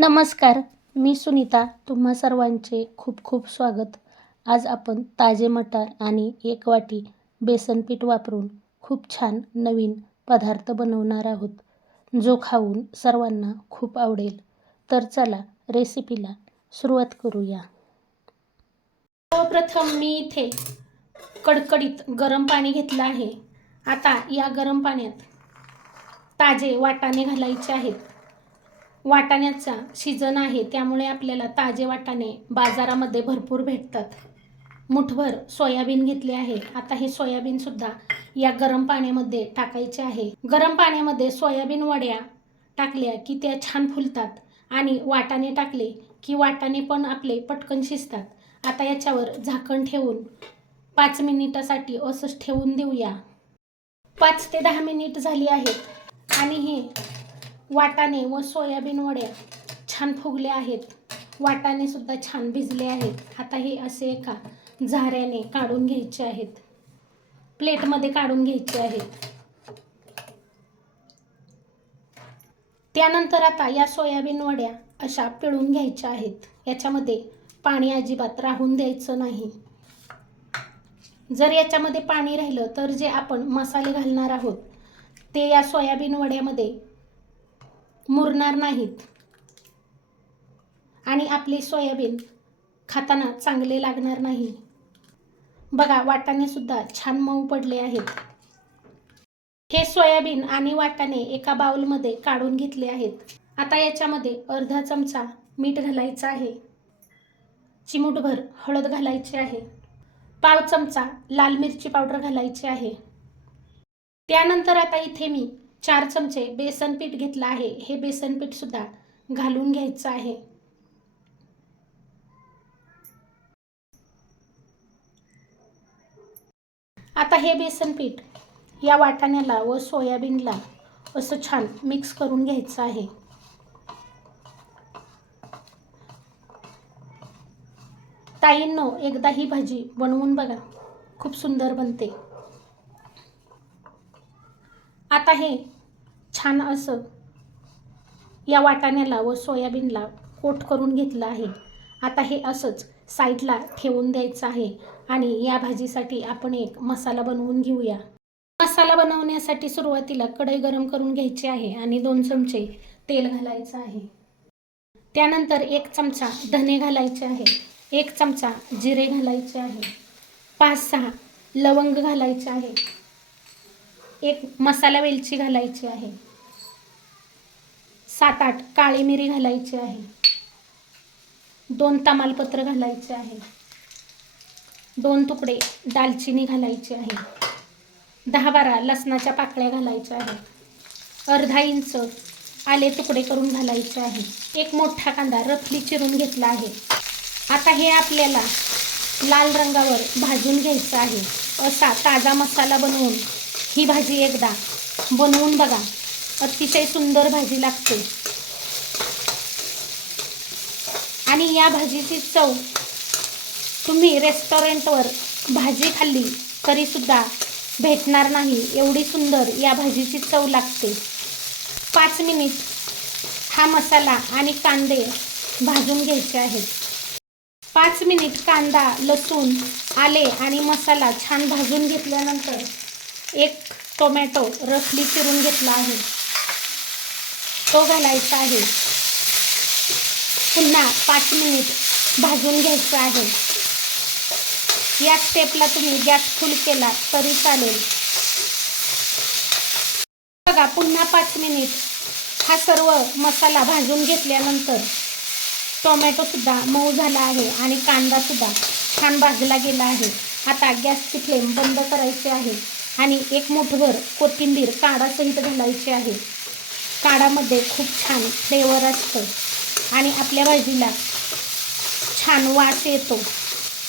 नमस्कार मी सुनीता. तुम्हा सर्वांचे खूप खूप स्वागत. आज आपण ताजे मटार आणि एक वाटी बेसन पीठ वापरून खूप छान नवीन पदार्थ बनवणार आहोत जो खाऊन सर्वांना खूप आवडेल. तर चला रेसिपीला सुरुवात करूया. सर्वप्रथम मी इथे कडकडीत गरम पाणी घेतलं आहे. आता या गरम पाण्यात ताजे वाटाणे घालायचे आहेत. वाटाण्याचा सीजन आहे त्यामुळे आपल्याला ताजे वाटाणे बाजारामध्ये भरपूर भेटतात. मुठभर सोयाबीन घेतले आहे. आता हे सोयाबीनसुद्धा या गरम पाण्यामध्ये टाकायचे आहे. गरम पाण्यामध्ये सोयाबीन वड्या टाकल्या की त्या छान फुलतात आणि वाटाणे टाकले की वाटाणे पण आपले पटकन शिजतात. आता याच्यावर झाकण ठेवून पाच मिनिटासाठी असंच ठेवून देऊया. पाच ते दहा मिनिट झाली आहेत आणि हे वाटाणे व सोयाबीन वड्या छान फुगल्या आहेत. वाटाणे सुद्धा छान भिजले आहेत. आता हे असे एका झाऱ्याने काढून घ्यायचे आहेत. प्लेटमध्ये काढून घ्यायचे आहेत. त्यानंतर आता या सोयाबीन वड्या अशा पिळून घ्यायच्या आहेत. याच्यामध्ये पाणी अजिबात राहून द्यायचं नाही. जर याच्यामध्ये पाणी राहिलं तर जे आपण मसाले घालणार आहोत ते या सोयाबीन वड्यामध्ये मुरणार नाहीत. आणि आपले सोयाबीन खाताना चांगले लागणार नाही. बघा वाटाणे सुद्धा छान मऊ पडले आहेत. हे सोयाबीन आणि वाटाणे एका बाउलमध्ये काढून घेतले आहेत. आता याच्यामध्ये अर्धा चमचा मीठ घालायचं आहे. चिमूटभर हळद घालायची आहे. पाव चमचा लाल मिरची पावडर घालायची आहे. त्यानंतर आता इथे मी चार चमचे बेसन पीठ घेतलं आहे. हे बेसन पीठ सुद्धा घालून घ्यायचं आहे. आता हे बेसन पीठ या वाटाण्याला व सोयाबीनला असं छान मिक्स करून घ्यायचं आहे. ताईंनो एकदा ही भाजी बनवून बघा. खूप सुंदर बनते. आता हे छान असं या वाटाण्याला व सोयाबीनला कोट करून घेतलं आहे. आता हे असंच साईडला ठेवून द्यायचं आहे आणि या भाजीसाठी आपण एक मसाला बनवून घेऊया. मसाला बनवण्यासाठी सुरुवातीला कढई गरम करून घ्यायची आहे आणि दोन चमचे तेल घालायचं आहे. त्यानंतर एक चमचा धने घालायचे आहे. एक चमचा जिरे घालायचे आहे. पाच सहा लवंग घालायचे आहे. एक मसाला वेलची घालायची आहे. सात आठ काळी मिरी घालायची आहे. दोन तमालपत्र घालायचे आहे. दोन तुकडे दालचिनी घालायची आहे. दहा बारा लसणाच्या पाकळ्या घालायच्या आहेत अर्धा इंच आले तुकडे करून घालायचे आहे. एक मोठा कांदा रफली चिरून घेतला आहे. आता हे आपल्याला लाल रंगावर भाजून घ्यायचं आहे. असा ताजा मसाला बनवून ही भाजी एकदा बनवून बघा. अतिशय सुंदर भाजी लागते. आणि या भाजीची चव तुम्ही रेस्टॉरंटवर भाजी खाल्ली तरीसुद्धा भेटणार नाही. एवढी सुंदर या भाजीची चव लागते. पाच मिनिट हा मसाला आणि कांदे भाजून घ्यायचे आहेत. पाच मिनिट कांदा लसूण आले आणि मसाला छान भाजून घेतल्यानंतर एक टोमॅटो रफली चिरून घेतला आहे. तो घालायचा आहे. पुन्हा पाच मिनिट भाजून घ्यायचं आहे. या स्टेपला तुम्ही गॅस फुल केला तरी चालेल. बघा पुन्हा पाच मिनिट हा सर्व मसाला भाजून घेतल्यानंतर टोमॅटोसुद्धा मऊ झाला आहे आणि कांदासुद्धा छान भाजला गेला आहे. आता गॅसची फ्लेम बंद करायची आहे. आणि एक मोठभर कोथिंबीर काढासहित घालायची आहे. काढामध्ये खूप छान फ्लेवर असतं आणि आपल्या भाजीला छान वास येतो.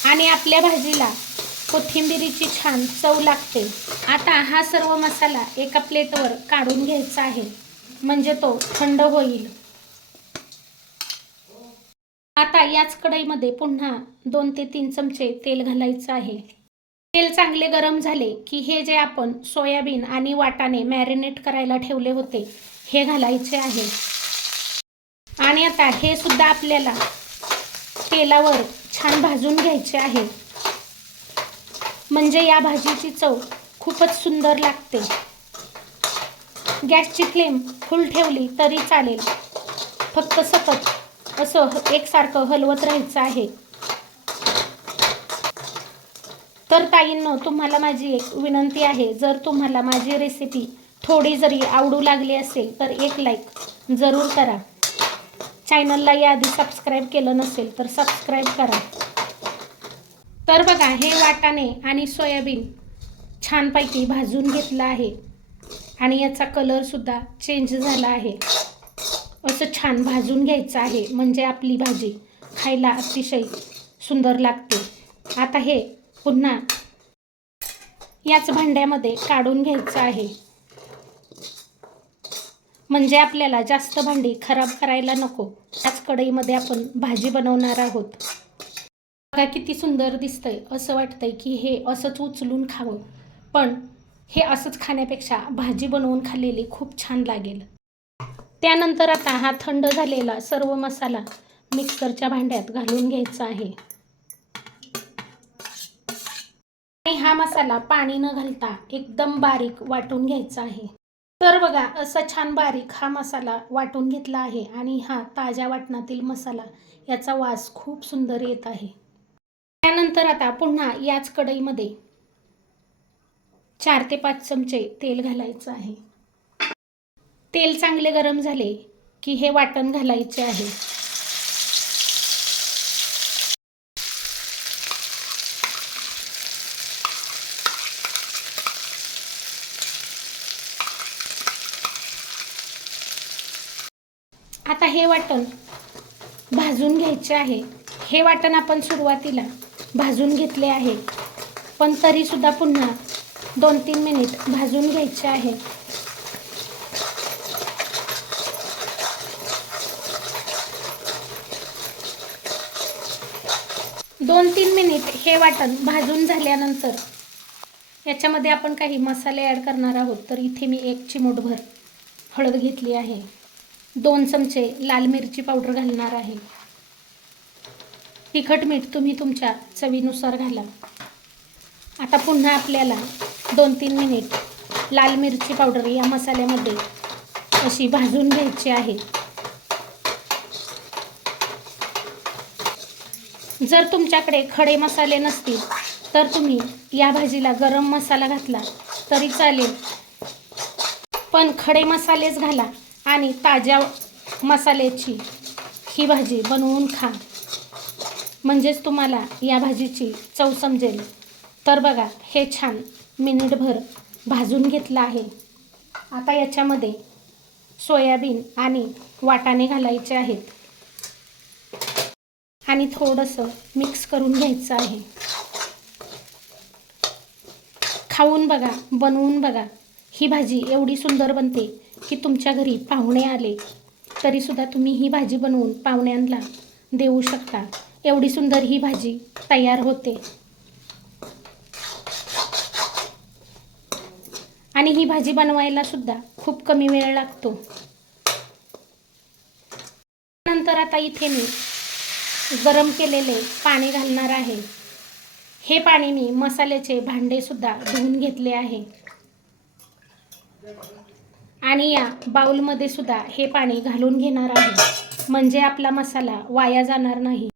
आणि आपल्या भाजीला कोथिंबिरीची छान चव लागते. आता हा सर्व मसाला एका प्लेटवर काढून घ्यायचा आहे. म्हणजे तो थंड होईल. आता याच कढईमध्ये पुन्हा दोन ते तीन चमचे तेल घालायचं आहे. तेल चांगले गरम झाले की हे जे आपण सोयाबीन आणि वाटाणे मॅरिनेट करायला ठेवले होते हे घालायचे आहे. आणि आता हे सुद्धा आपल्याला तेलावर छान भाजून घ्यायचे आहे. म्हणजे या भाजीची चव खूपच सुंदर लागते. गॅसची फ्लेम फुल ठेवली तरी चालेल. फक्त सतत असं एकसारखं हलवत राहायचं आहे. तर ताईंनो तुम्हाला माझी एक विनंती आहे. जर तुम्हाला माझी रेसिपी थोडी जरी आवडू लागली असेल तर एक लाईक जरूर करा. चॅनलला याआधी सबस्क्राईब केलं नसेल तर सबस्क्राईब करा. तर बघा हे वाटाणे आणि सोयाबीन छानपैकी भाजून घेतलं आहे. आणि याचा कलरसुद्धा चेंज झाला आहे. असं छान भाजून घ्यायचं आहे. म्हणजे आपली भाजी खायला अतिशय सुंदर लागते. आता हे पुन्हा याच भांड्यामध्ये काढून घ्यायचं आहे. म्हणजे आपल्याला जास्त भांडी खराब करायला नको. त्याच कढईमध्ये आपण भाजी बनवणार आहोत. बघा किती सुंदर दिसतंय. असं वाटतंय की हे असंच उचलून खावं. पण हे असंच खाण्यापेक्षा भाजी बनवून खाल्लेली खूप छान लागेल. त्यानंतर आता हा थंड झालेला सर्व मसाला मिक्सरच्या भांड्यात घालून घ्यायचा आहे. आणि हा मसाला पाणी न घालता एकदम बारीक वाटून घ्यायचा आहे. तर बघा असा छान बारीक हा मसाला वाटून घेतला आहे आणि हा ताज्या वाटणातील मसाला याचा वास खूप सुंदर येत आहे. त्यानंतर आता पुन्हा याच कढईमध्ये चार ते पाच चमचे तेल घालायचं आहे. तेल चांगले गरम झाले की हे वाटण घालायचे आहे. आता हे वाटण भाजून घ्यायचे आहे. हे वाटण आपण सुरुवातीला भाजून घेतले आहे. पण तरीसुद्धा पुन्हा दोन तीन मिनिट भाजून घ्यायचे आहे. दोन तीन मिनिट हे वाटण भाजून झाल्यानंतर याच्यामध्ये आपण काही मसाले ॲड करणार आहोत. तर इथे मी एक चिमूटभर हळद घेतली आहे. दोन चमचे लाल मिरची पावडर घालणार आहे. तिखट मीठ तुम्ही तुमच्या चवीनुसार घाला. आता पुन्हा आपल्याला दोन तीन मिनिट लाल मिरची पावडर या मसाल्यामध्ये अशी भाजून घ्यायची आहे. जर तुमच्याकडे खडे मसाले नसतील तर तुम्ही या भाजीला गरम मसाला घातला तरी चालेल. पण खडे मसालेच घाला. आणि ताज्या मसाल्याची ही भाजी बनवून खा. म्हणजेच तुम्हाला या भाजीची चव समजेल. तर बघा हे छान मिनिटभर भाजून घेतलं आहे. आता याच्यामध्ये सोयाबीन आणि वाटाणे घालायचे आहेत. आणि थोडंसं मिक्स करून घ्यायचं आहे. खाऊन बघा बनवून बघा. ही भाजी एवढी सुंदर बनते. की तुमच्या घरी पाहुणे आले तरीसुद्धा तुम्ही ही भाजी बनवून पाहुण्यांना देऊ शकता. एवढी सुंदर ही भाजी तयार होते. आणि ही भाजी बनवायला सुद्धा खूप कमी वेळ लागतो. नंतर आता इथे मी गरम केलेले पाणी घालणार आहे. हे पाणी मी मसाल्याचे भांडे सुद्धा धुवून घेतले आहे. आणि या बाऊलमध्ये सुद्धा हे पाणी घालून घेणार आहे. म्हणजे आपला मसाला वाया जाणार नाही.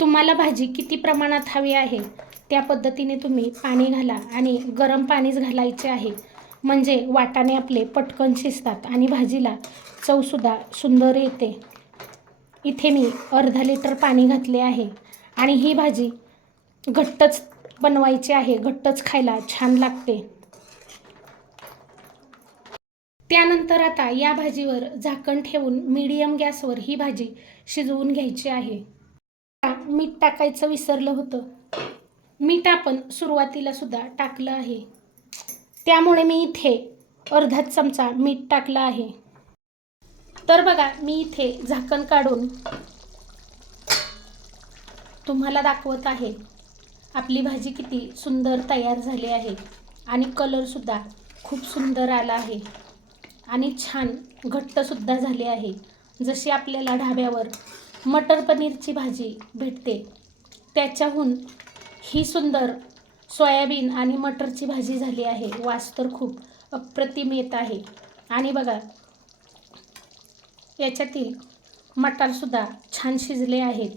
तुम्हाला भाजी किती प्रमाणात हवी आहे? त्या पद्धतीने तुम्ही पाणी घाला आणि गरम पाणीच घालायचे आहे. म्हणजे वाटाणे आपले पटकन शिजतात आणि भाजीला चवसुद्धा सुंदर येते. इथे मी अर्धा लिटर पाणी घातले आहे. आणि ही भाजी घट्टच बनवायची आहे. घट्टच खायला छान लागते. त्यानंतर आता या भाजीवर झाकण ठेवून मीडियम गॅसवर ही भाजी शिजवून घ्यायची आहे. मीठ टाकायचं विसरलं होतं. मीठ आपण सुरुवातीला सुद्धा टाकलं आहे. त्यामुळे मी इथे अर्धा चमचा मीठ टाकलं आहे. तर बघा मी इथे झाकण काढून तुम्हाला दाखवत आहे. आपली भाजी किती सुंदर तयार झाली आहे. आणि कलरसुद्धा खूप सुंदर आला आहे. आणि छान घट्टसुद्धा झाले आहे. जशी आपल्याला ढाब्यावर मटर पनीरची भाजी भेटते त्याच्याहून ही सुंदर सोयाबीन आणि मटरची भाजी झाली आहे. वास तर खूप अप्रतिम येत आहे. आणि बघा याच्यातील मटारसुद्धा छान शिजले आहेत.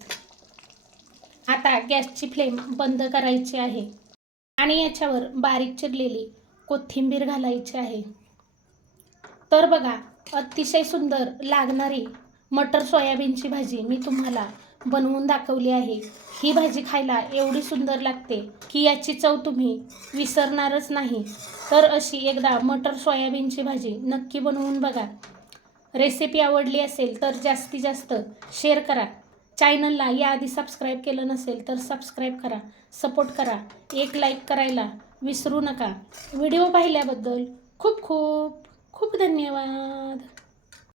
आता गॅसची फ्लेम बंद करायची आहे. आणि याच्यावर बारीक चिरलेली कोथिंबीर घालायची आहे. तर बघा अतिशय सुंदर लागणारी मटर सोयाबीनची भाजी मी तुम्हाला बनवून दाखवली आहे. ही भाजी खायला एवढी सुंदर लागते की याची चव तुम्ही विसरणारच नाही. तर अशी एकदा मटर सोयाबीनची भाजी नक्की बनवून बघा. रेसिपी आवडली असेल तर जास्तीत जास्त शेअर करा. चॅनलला याआधी सबस्क्राईब केलं नसेल तर सबस्क्राईब करा सपोर्ट करा एक लाईक करायला विसरू नका. व्हिडिओ पाहिल्याबद्दल खूप खूप खूप धन्यवाद.